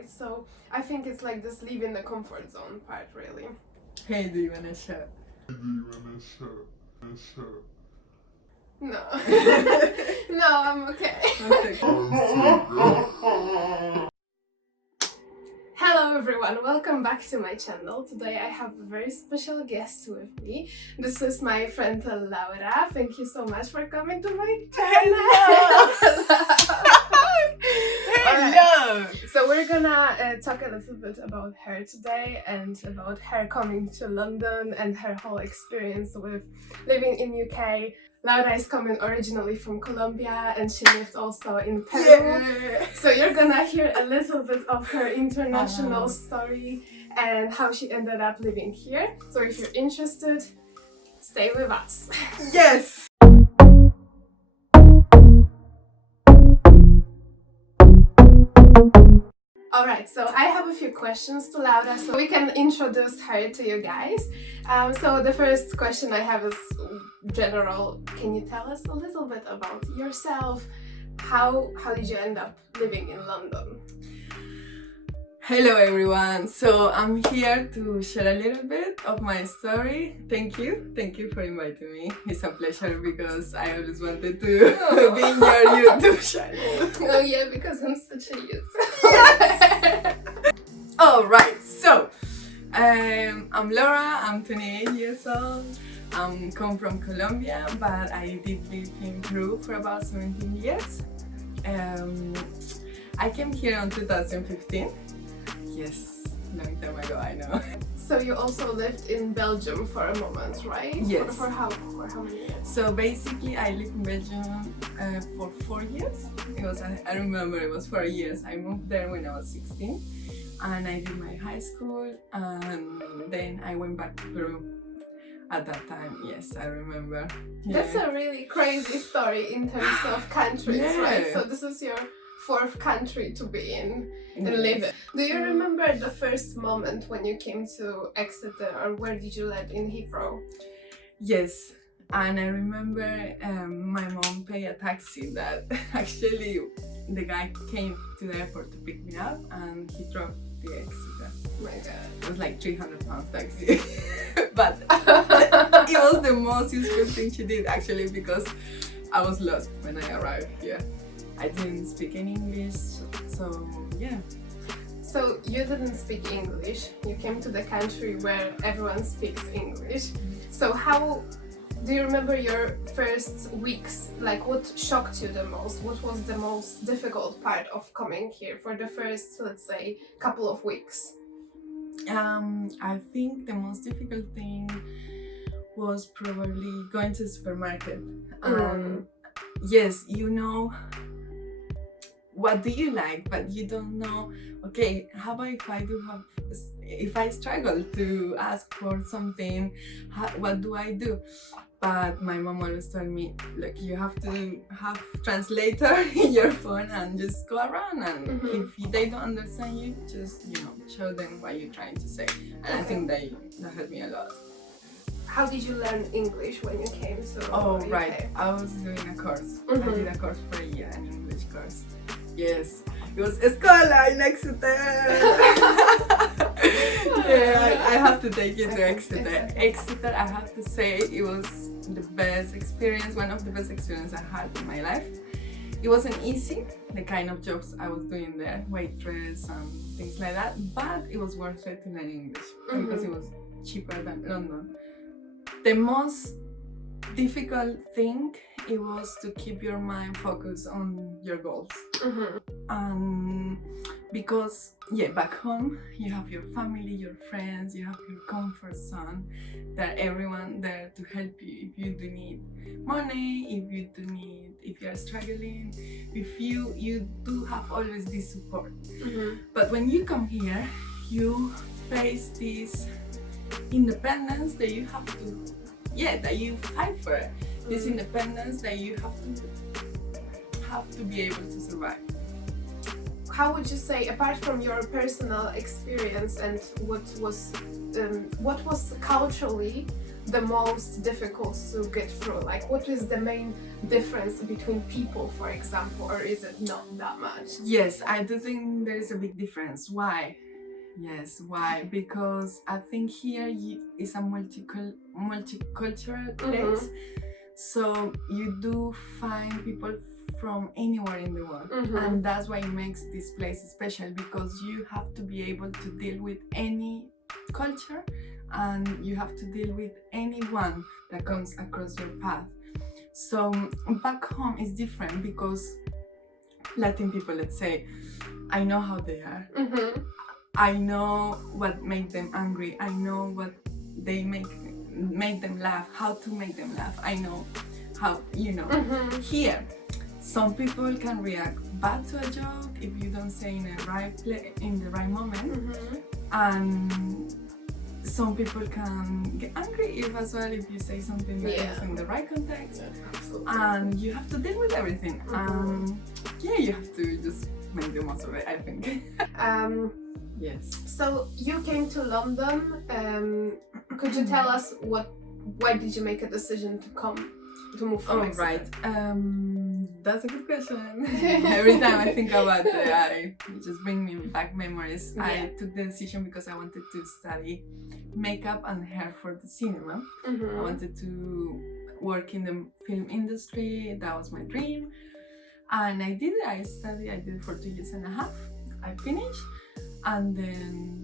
right? So I think it's like this leaving the comfort zone part, really. Hey, do you wanna share? No. No, I'm okay. Hello everyone, welcome back to my channel. Today I have a very special guest with me. This is my friend Laura. Thank you so much for coming to my channel. Hello! So we're gonna talk a little bit about her today and about her coming to London and her whole experience with living in UK. Laura is coming originally from Colombia and she lived also in Peru. Yeah. So you're gonna hear a little bit of her international story and how she ended up living here. So if you're interested, stay with us. Yes! Alright, so I have a few questions to Laura so we can introduce her to you guys. So the first question I have is general. Can you tell us a little bit about yourself? How did you end up living in London? Hello everyone! So I'm here to share a little bit of my story. Thank you for inviting me. It's a pleasure because I always wanted to be in your YouTube channel. Oh yeah, because I'm such a youth. Yes! Alright, so I'm Laura, I'm 28 years old. I come from Colombia, but I did live in Peru for about 17 years. I came here in 2015. Yes, long time ago, I know. So you also lived in Belgium for a moment, right? Yes. For how many years? So basically, I lived in Belgium for 4 years. I remember it was 4 years. I moved there when I was 16, and I did my high school, and then I went back to Peru. At that time, yes, I remember. Yeah. That's a really crazy story in terms of countries, right? So this is your 4th country to be in and live in. Do you remember the first moment when you came to Exeter, or where did you land in Heathrow? Yes, and I remember my mom paid a taxi that actually the guy came to the airport to pick me up and he drove the Exeter. Oh my god. It was like £300 taxi. But it was the most useful thing she did actually because I was lost when I arrived here. I didn't speak any English, so yeah. So you didn't speak English, you came to the country where everyone speaks English. So how do you remember your first weeks? Like, what shocked you the most? What was the most difficult part of coming here for the first, let's say, couple of weeks? I think the most difficult thing was probably going to the supermarket. Yes, you know what do you like, but you don't know, okay, how about if I struggle to ask for something, what do I do? But my mom always told me, look, you have to have translator in your phone and just go around, and if they don't understand you, just, show them what you're trying to say. And I think that helped me a lot. How did you learn English when you came to UK? Right, I was doing a course. I did a course for a year, an English course. Yes, it was Escola in Exeter. Yeah, I have to take you to Exeter. Exeter, I have to say, it was the best experience, one of the best experiences I had in my life. It wasn't easy, the kind of jobs I was doing there, waitress and things like that, but it was worth it to learn English because it was cheaper than London. The most difficult thing, it was to keep your mind focused on your goals. Because back home you have your family, your friends, you have your comfort zone, that everyone there to help you if you do need money, if you're struggling, if you do have always this support. But when you come here, you face this independence that you have to that you fight for, this independence that you have to be able to survive. how would you say, apart from your personal experience and what was culturally the most difficult to get through? Like, what is the main difference between people, for example, or is it not that much? Yes, I do think there is a big difference. Why? Yes, why? Because I think here is a multicultural place, so you do find people from anywhere in the world, and that's why it makes this place special, because you have to be able to deal with any culture, and you have to deal with anyone that comes across your path. So back home is different, because Latin people, let's say, I know how they are. I know what makes them angry. I know what they make them laugh, how to make them laugh. I know how, Here, some people can react bad to a joke if you don't say in the right moment, and some people can get angry if you say something that is in the right context, and you have to deal with everything. You have to just make the most of it, I think. Yes. So you came to London. Could you tell us why did you make a decision to move from Mexico? Right. That's a good question. Every time I think about it, it just brings me back memories. Yeah. I took the decision because I wanted to study makeup and hair for the cinema. I wanted to work in the film industry. That was my dream. And I did it. I did it for 2.5 years. I finished. And then,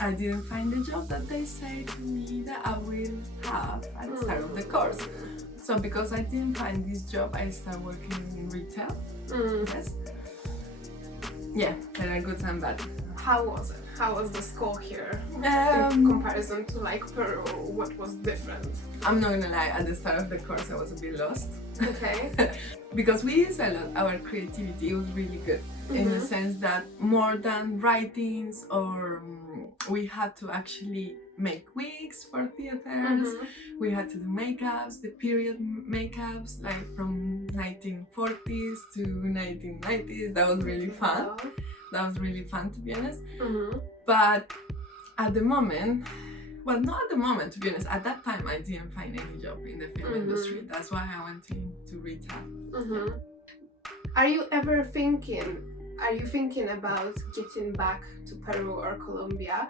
I didn't find the job that they say to me that I will have at the start of the course. So because I didn't find this job, I started working in retail. Yes. Yeah, there are good and bad. How was it? How was the school here in comparison to like Peru? What was different? I'm not gonna lie, at the start of the course I was a bit lost. Okay. Because we used a lot our creativity. It was really good in the sense that more than writings or we had to actually make wigs for theaters. We had to do makeups, the period makeups, like from 1940s to 1990s. That was really fun. That was really fun, to be honest. But at the moment, well, not at the moment, to be honest, at that time I didn't find any job in the film industry. That's why I went into retail. Are you thinking about getting back to Peru or Colombia,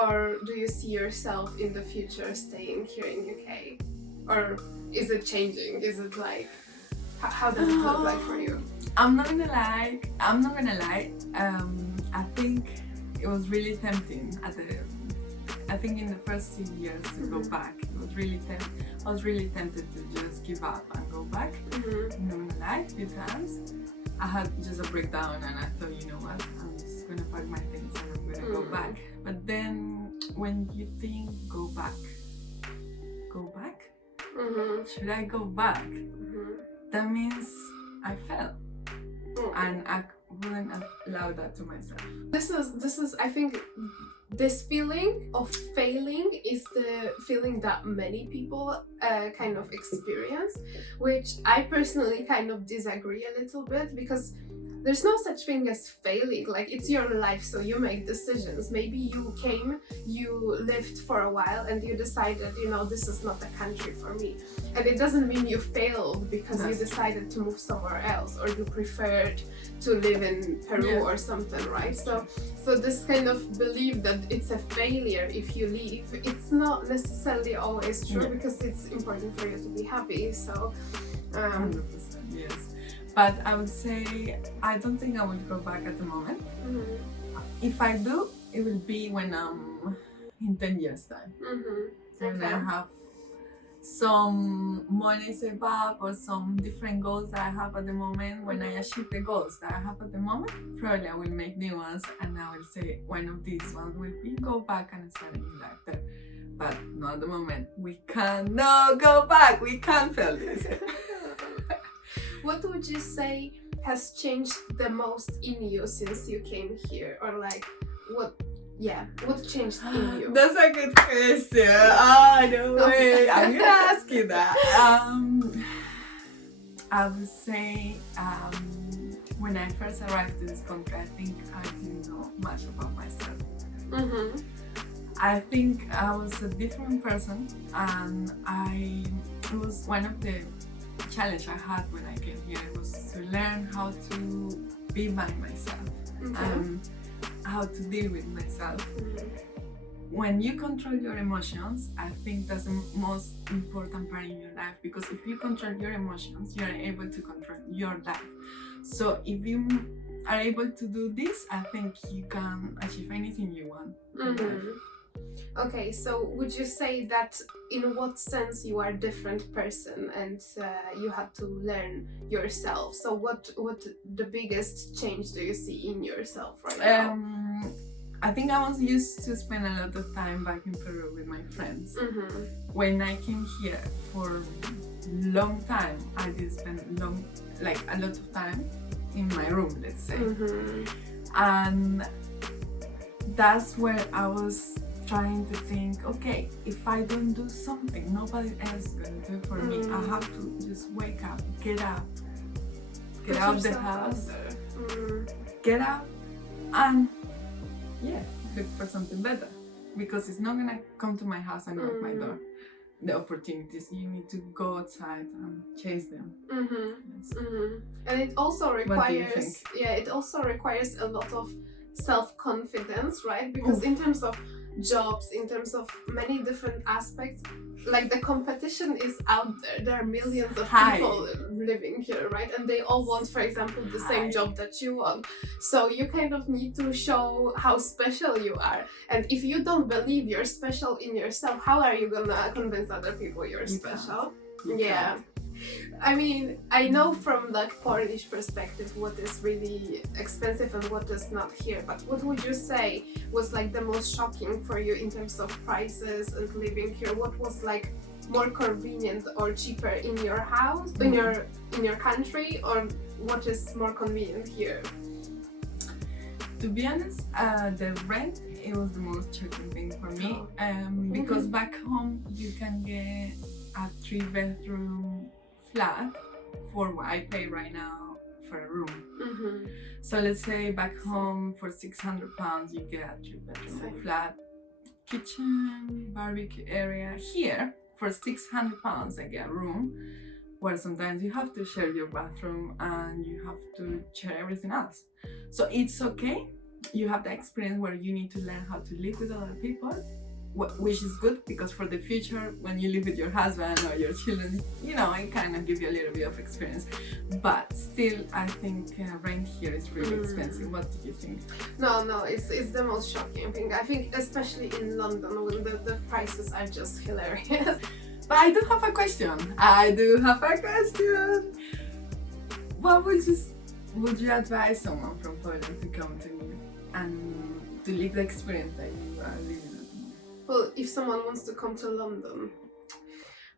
or do you see yourself in the future staying here in UK, or is it changing? Is it like, how does it look like for you? I'm not gonna lie. I think it was really tempting I think in the first 2 years to go back. I was really tempted to just give up and go back. I'm not gonna lie, a few times. I had just a breakdown and I thought, you know what, I'm just gonna pack my things and I'm gonna go back. But then when you think go back? Should I go back? That means I failed. And I wouldn't allow that to myself. This is I think this feeling of failing is the feeling that many people kind of experience, which I personally kind of disagree a little bit, because there's no such thing as failing. Like, it's your life, so you make decisions. Maybe you lived for a while and you decided, this is not the country for me. And it doesn't mean you failed because you decided to move somewhere else, or you preferred to live in Peru or something, right? So this kind of belief that it's a failure if you leave, it's not necessarily always true, because it's important for you to be happy. So 100%, yes. But I would say I don't think I will go back at the moment. If I do, it will be when I'm in 10 years time. When I have some money saved up or some different goals that I have at the moment. When I achieve the goals that I have at the moment, probably I will make new ones, and I will say one of these ones will be go back and start a new life there. But not at the moment. We cannot go back. We can't fail this. What would you say has changed the most in you since you came here? Or like, what changed in you? That's a good question. Oh, no way. I'm gonna ask you that. I would say when I first arrived to this country, I think I didn't know much about myself. Mm-hmm. I think I was a different person, and it was one of the challenge I had when I came here was to learn how to be by myself and how to deal with myself. When you control your emotions, I think that's the most important part in your life, because if you control your emotions, you are able to control your life. So if you are able to do this, I think you can achieve anything you want in life. Okay, so would you say that in what sense you are a different person and you had to learn yourself? So what the biggest change do you see in yourself right now? I think I was used to spend a lot of time back in Peru with my friends. When I came here for a long time, I did spend a lot of time in my room, let's say. And that's where I was trying to think, okay, if I don't do something, nobody else is gonna do it for me. I have to just wake up, get out of the house, get out, and look for something better, because it's not gonna come to my house and knock my door. The opportunities, you need to go outside and chase them. Yes. And it also What do you requires, think? it also requires a lot of self-confidence, right? Because in terms of jobs, in terms of many different aspects, like the competition is out there. There are millions of people living here, right? And they all want, for example, the same job that you want. So you kind of need to show how special you are. And if you don't believe you're special in yourself, how are you gonna convince other people you're special? Yeah. I mean, I know from like Polish perspective what is really expensive and what is not here, but what would you say was like the most shocking for you in terms of prices and living here? What was like more convenient or cheaper in your house, in your country, or what is more convenient here? To be honest, the rent, it was the most shocking thing for me, because back home you can get a 3-bedroom flat for what I pay right now for a room. So let's say back home for £600 you get a 3-bedroom flat, kitchen, barbecue area. Here for £600 I get a room where sometimes you have to share your bathroom and you have to share everything else. So it's okay, you have the experience where you need to learn how to live with other people, which is good, because for the future when you live with your husband or your children, you know, it kind of gives you a little bit of experience. But still, I think rent here is really expensive. What do you think? No, it's the most shocking thing. I think especially in London when the prices are just hilarious. But I do have a question. What would you advise someone from Poland to come to you and to live the experience that you are living? Well, if someone wants to come to London,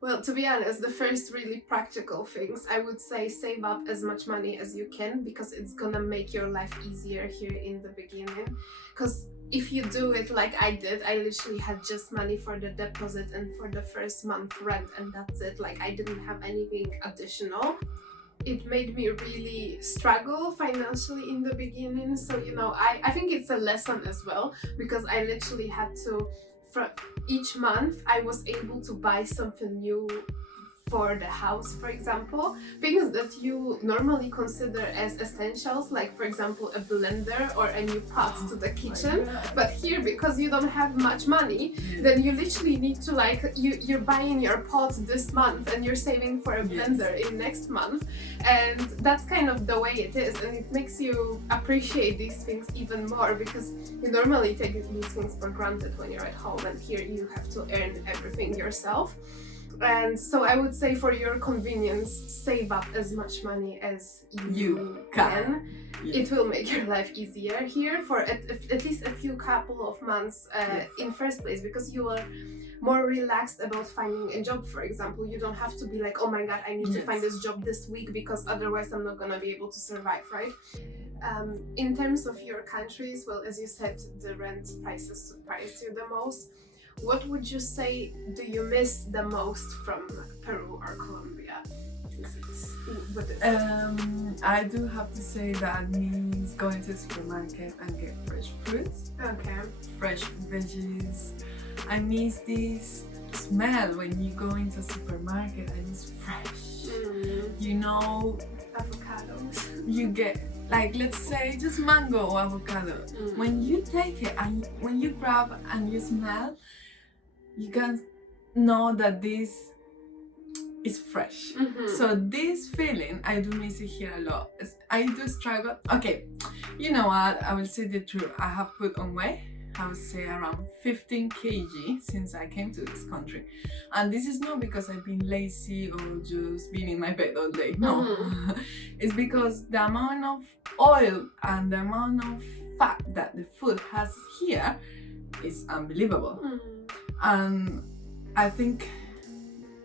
well, to be honest, the first really practical things, I would say save up as much money as you can, because it's gonna make your life easier here in the beginning. Because if you do it like I did, I literally had just money for the deposit and for the first month rent, and that's it. Like, I didn't have anything additional. It made me really struggle financially in the beginning. So, you know, I think it's a lesson as well, because I literally had to, for each month, I was able to buy something new for the house, for example, things that you normally consider as essentials, like for example a blender or a new pot to the kitchen. But here, because you don't have much money, then you literally need to, like, you're buying your pot this month and you're saving for a blender in next month, and that's kind of the way it is, and it makes you appreciate these things even more, because you normally take these things for granted when you're at home, and here you have to earn everything yourself. And so I would say, for your convenience, save up as much money as you can. It will make your life easier here for at least a few couple of months in first place, because you are more relaxed about finding a job, for example. You don't have to be like, oh my god, I need to find this job this week, because otherwise I'm not gonna be able to survive, right? In terms of your countries, well, as you said, the rent prices surprised you the most. What would you say do you miss the most from Peru or Colombia? What is it? I do have to say that means going to the supermarket and get fresh fruits, Okay. fresh veggies. I miss this smell when you go into a supermarket and it's fresh. You know, Avocados. you get, like, let's say just mango or avocado. When you take it and when you grab and you smell, you can know that this is fresh. So this feeling, I do miss it here a lot. I do struggle. Okay, you know what? I will say the truth. I have put on weight. I would say around 15 kg since I came to this country. And this is not because I've been lazy or just been in my bed all day. No. It's because the amount of oil and the amount of fat that the food has here is unbelievable. And I think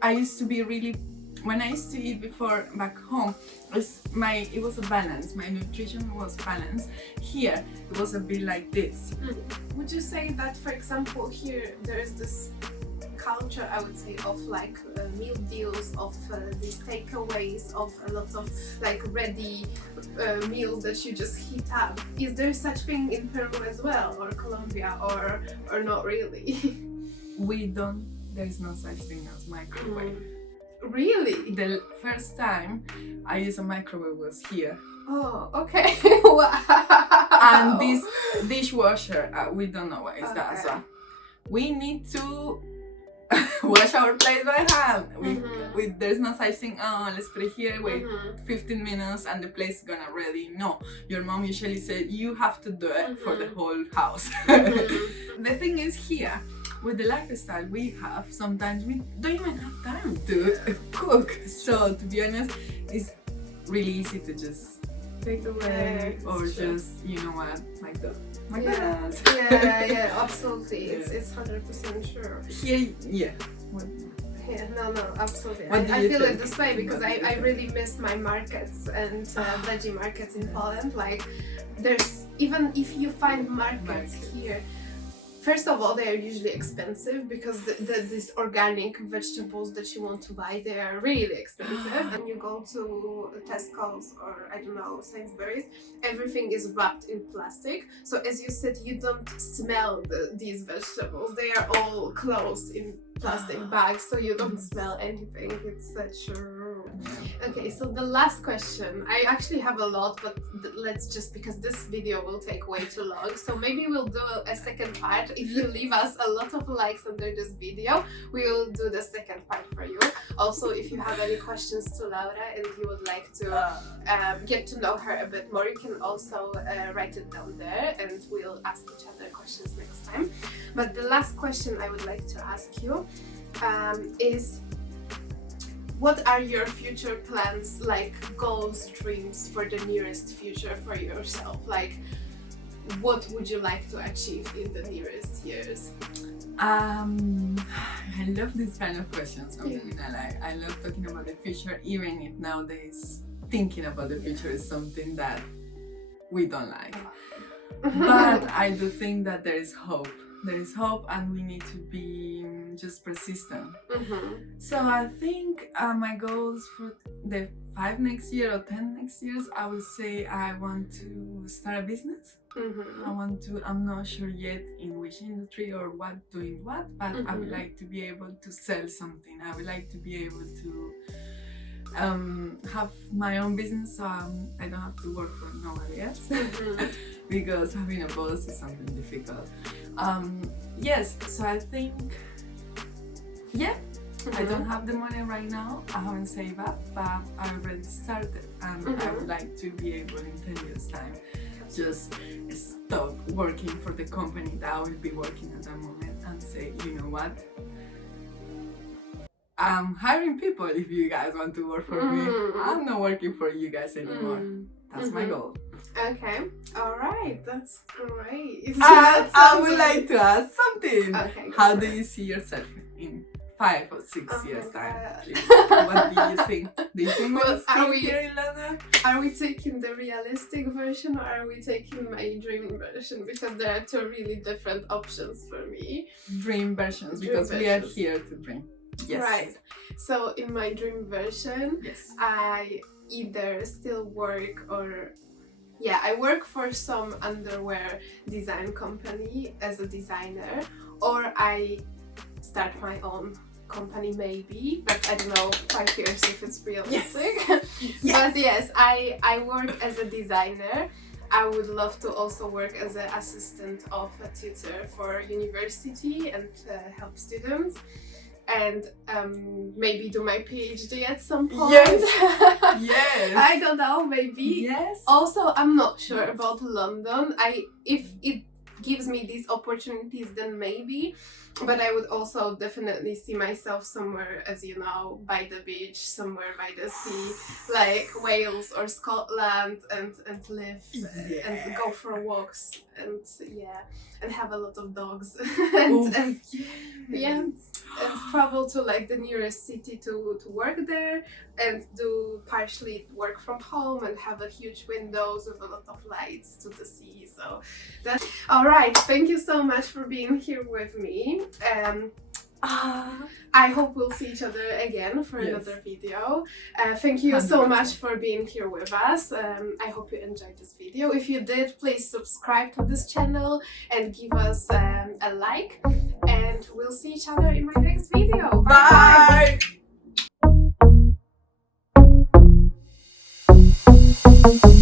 I used to be really, when I used to eat before back home, it was a balance. My nutrition was balanced. Here, it was a bit like this. Would you say that, for example, here there is this culture, I would say, of like meal deals, of these takeaways, of a lot of like ready meals that you just heat up? Is there such thing in Peru as well, or Colombia, or not really? There's no such thing as microwave. Really? The first time I used a microwave was here. Oh, okay. Wow. And this dishwasher, we don't know what is that. So we need to wash our plates by hand. There's no such thing, oh, let's put it here, wait 15 minutes and the plate is gonna ready. No, your mom usually said you have to do it for the whole house. The thing is here, with the lifestyle we have, sometimes we don't even have time to cook. So to be honest, it's really easy to just take away or just, you know what, like the McDonald's. Yeah, absolutely. It's 100% true. Here, yeah. Yeah, no, absolutely. What do I you feel think? it this way because I really miss my markets and veggie markets in Poland. Like, there's, even if you find markets here, first of all, they are usually expensive because these organic vegetables that you want to buy, they are really expensive. And you go to Tesco's or, I don't know, Sainsbury's, everything is wrapped in plastic. So as you said, you don't smell these vegetables. They are all closed in plastic bags, so you don't smell anything. It's true. Okay, so the last question. I actually have a lot, but let's just, because this video will take way too long, so maybe we'll do a second part. If you leave us a lot of likes under this video, we will do the second part for you. Also, if you have any questions to Laura and you would like to get to know her a bit more, you can also write it down there and we'll ask each other questions next time. But the last question I would like to ask you is, what are your future plans, like goals, dreams for the nearest future for yourself? Like, what would you like to achieve in the nearest years? I love these kind of questions. I'm not gonna lie. I love talking about the future, even if nowadays thinking about the future is something that we don't like. But I do think that there is hope. There is hope, and we need to be just persistent. So I think my goals for the 5 next year or 10 next years, I would say I want to start a business. I'm not sure yet in which industry or doing what, but I would like to be able to sell something. I would like to be able to have my own business, so I don't have to work for nobody else. Because having a boss is something difficult. Yes, so I think, I don't have the money right now. I haven't saved up, but I already started, and I would like to be able in 10 years' time just stop working for the company that I will be working at that moment and say, you know what, I'm hiring people if you guys want to work for me. I'm not working for you guys anymore. That's my goal. Okay, alright, that's great. I would like to ask something. Okay, how do you see yourself in 5 or 6 years' time? Please. What do you think? Do you think we'll stay here in London? Are we taking the realistic version or are we taking my dream version? Because there are two really different options for me. Dream versions, because we are here to dream. Yes. Right. So in my dream version, Yes. I either still work or I work for some underwear design company as a designer, or I start my own company maybe, but I don't know 5 years if it's realistic. But yes, I work as a designer. I would love to also work as an assistant of a tutor for university and help students, and maybe do my PhD at some point. Yes. Yes. I don't know, maybe. Yes. Also, I'm not sure about London. If it gives me these opportunities, then maybe. But I would also definitely see myself somewhere, as you know, by the beach, somewhere by the sea, like Wales or Scotland, and live and go for walks and have a lot of dogs and travel to like the nearest city to work there, and do partially work from home and have a huge windows with a lot of lights to the sea. So that's all right. Thank you so much for being here with me. I hope we'll see each other again for another video. Thank you so much for being here with us. I hope you enjoyed this video. If you did, please subscribe to this channel and give us a like. And we'll see each other in my next video. Bye! Bye.